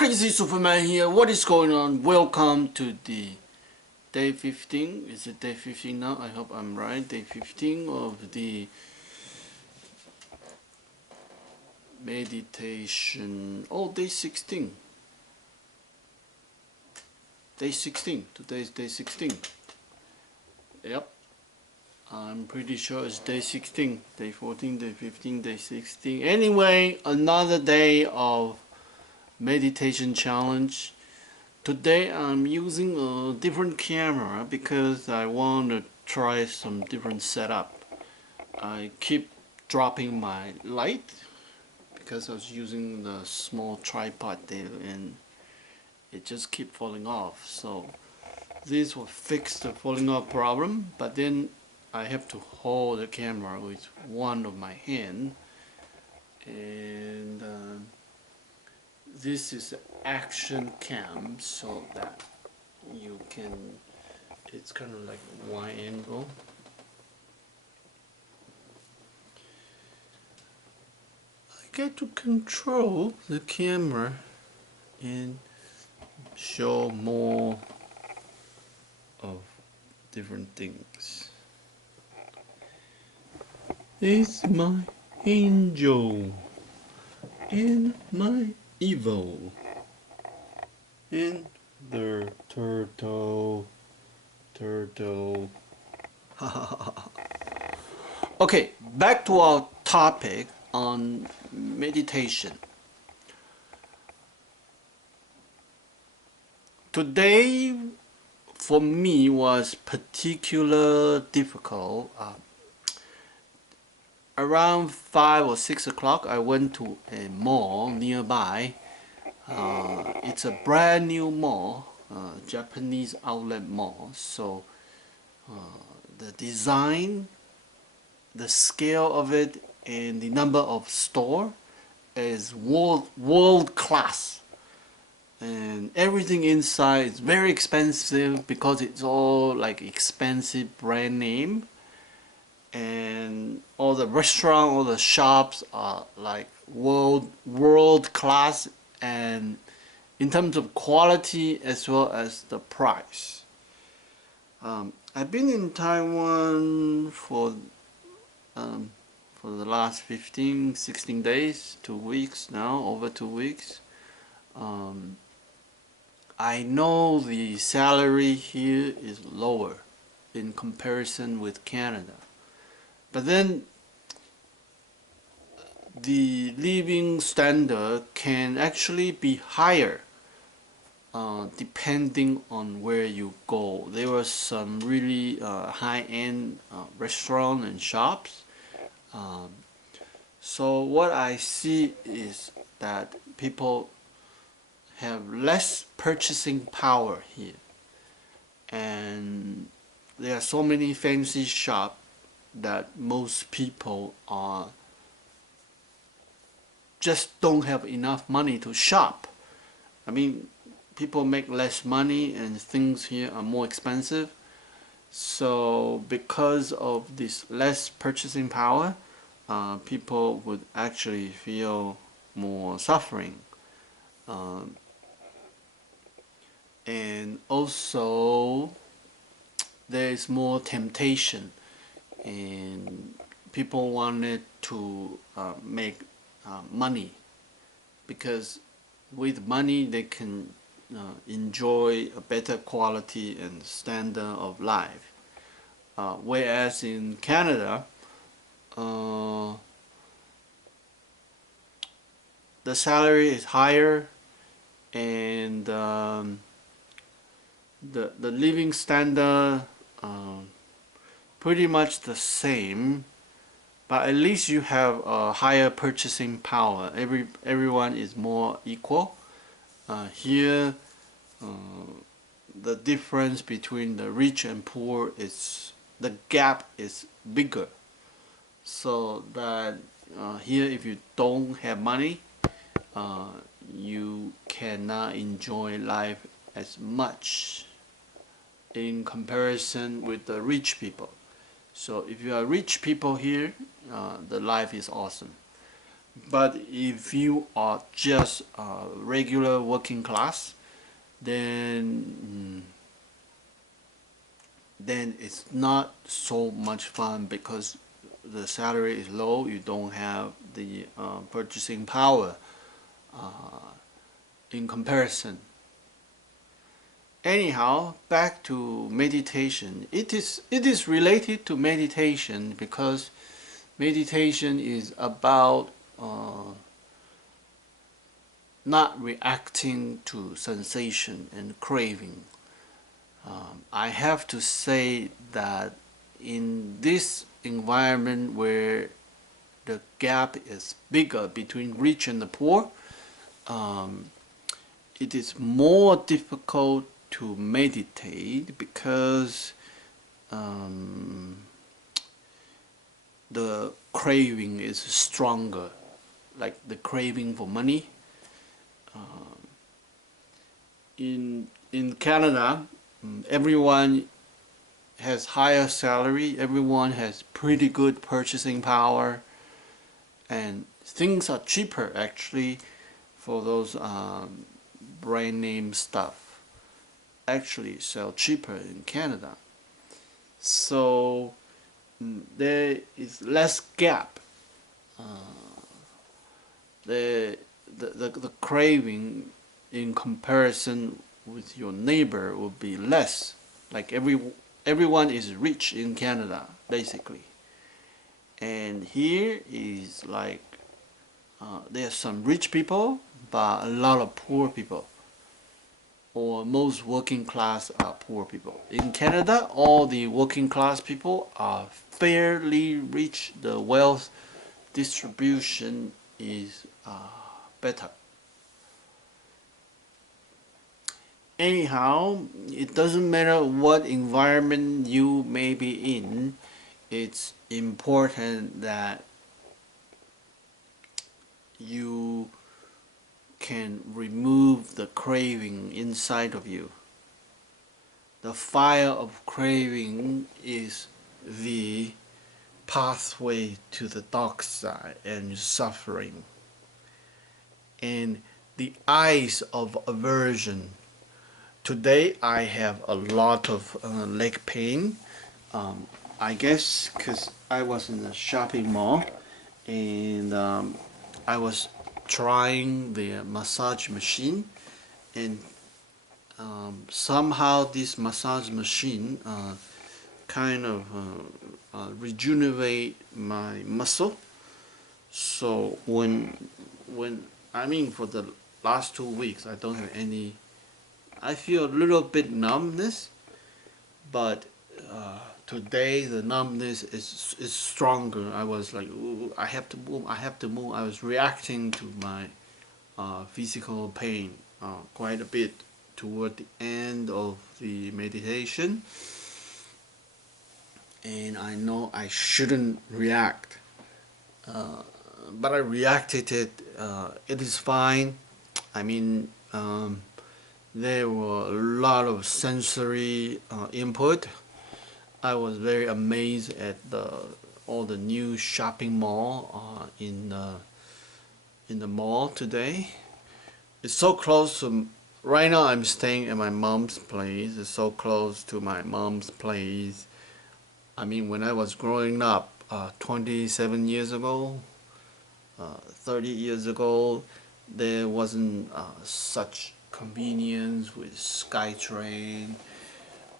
Crazy Superman here. What is going on? Welcome to the day 15. Is it day 15 now? I hope I'm right. Day 15 of the meditation. Oh, day 16. Day 16. Today is day 16. Yep. I'm pretty sure it's day 16. Day 14, day 15, day 16. Anyway, another day of meditation challenge. Today I'm using a different camera because I want to try some different setup. I keep dropping my light because I was using the small tripod there and it just keep falling off. So this will fix the falling off problem, but then I have to hold the camera with one of my hand, and this is action cam, so that you can, it's kind of like wide angle. I get to control the camera and show more of different things. It's my angel and my evil and the turtle. Okay, back to our topic on meditation. Today for me was particularly difficult. Around 5 or 6 o'clock I went to a mall nearby. It's a brand new mall, Japanese outlet mall. So the design, the scale of it, and the number of store is world class. And everything inside is very expensive because it's all like expensive brand name. And all the restaurant, all the shops are like world class, and in terms of quality as well as the price. I've been in Taiwan for the last 16 days, 2 weeks now, over 2 weeks. I know the salary here is lower in comparison with Canada. But then the living standard can actually be higher depending on where you go. There were some really high-end restaurants and shops. So what I see is that people have less purchasing power here. And there are so many fancy shops that most people just don't have enough money to shop. I mean, people make less money and things here are more expensive. So because of this less purchasing power, people would actually feel more suffering. And also there is more temptation, and people wanted to make money, because with money they can enjoy a better quality and standard of life. Whereas in Canada, the salary is higher, and the living standard pretty much the same, but at least you have a higher purchasing power. Everyone is more equal. Here, the difference between the rich and poor is, the gap is bigger. So that here, if you don't have money, you cannot enjoy life as much in comparison with the rich people. So if you are rich people here, the life is awesome. But if you are just regular working class, then it's not so much fun because the salary is low. You don't have the purchasing power in comparison. Anyhow, back to meditation. It is related to meditation because meditation is about not reacting to sensation and craving. I have to say that in this environment where the gap is bigger between rich and the poor, um, it is more difficult to meditate because um, the craving is stronger, like the craving for money. In Canada, everyone has higher salary, everyone has pretty good purchasing power, and things are cheaper actually for those brand name stuff. Actually sell cheaper in Canada. So there is less gap. The, the craving in comparison with your neighbor will be less. Like everyone is rich in Canada basically, and here is like there's some rich people but a lot of poor people, or most working class are poor people. In Canada, all the working class people are fairly rich. The wealth distribution is better. Anyhow, it doesn't matter what environment you may be in, it's important that you can remove the craving inside of you. The fire of craving is the pathway to the dark side and suffering. And the eyes of aversion. Today I have a lot of leg pain. I guess because I was in a shopping mall and I was trying the massage machine, and somehow this massage machine kind of rejuvenate my muscle. So when I mean for the last 2 weeks I don't have any. I feel a little bit numbness, but today the numbness is stronger. I was like, ooh, I have to move, I have to move. I was reacting to my physical pain quite a bit toward the end of the meditation, and I know I shouldn't react, but I reacted it. It is fine. I mean, there were a lot of sensory input. I was very amazed at all the new shopping mall in the mall today. It's so close to. Right now, I'm staying at my mom's place. It's so close to my mom's place. I mean, when I was growing up, 27 years ago, 30 years ago, there wasn't such convenience with SkyTrain,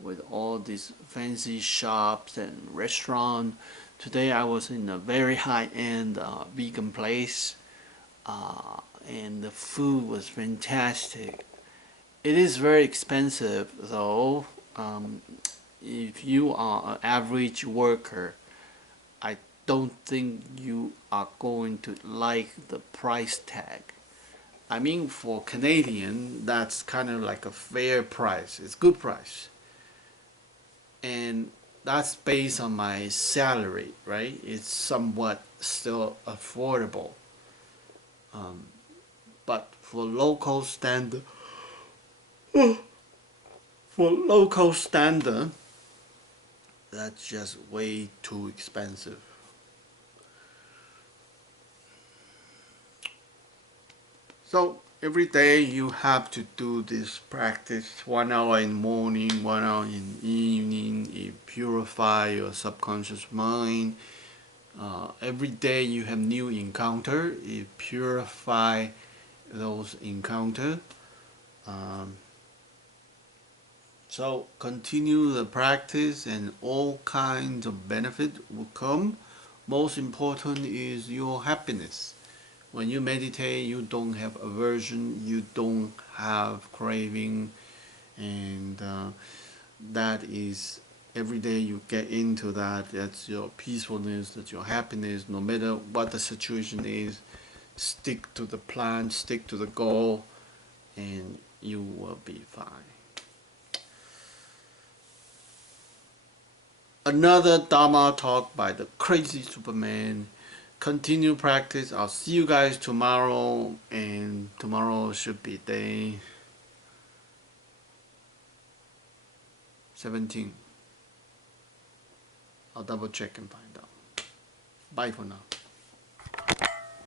with all these fancy shops and restaurants. Today I was in a very high-end vegan place, and the food was fantastic. It is very expensive though. If you are an average worker, I don't think you are going to like the price tag. I mean, for Canadian, that's kind of like a fair price. It's good price, and that's based on my salary, right? It's somewhat still affordable, but for local standard, that's just way too expensive. So every day you have to do this practice. 1 hour in morning, 1 hour in evening. It purify your subconscious mind. Every day you have new encounter. It purify those encounter. Um, so continue the practice, and all kinds of benefit will come. Most important is your happiness. When you meditate, you don't have aversion, you don't have craving, and that is every day you get into that. That's your peacefulness, that's your happiness. No matter what the situation is, stick to the plan, stick to the goal, and you will be fine. Another Dharma talk by the crazy Superman. Continue practice. I'll see you guys tomorrow, and tomorrow should be day 17. I'll double check and find out. Bye for now.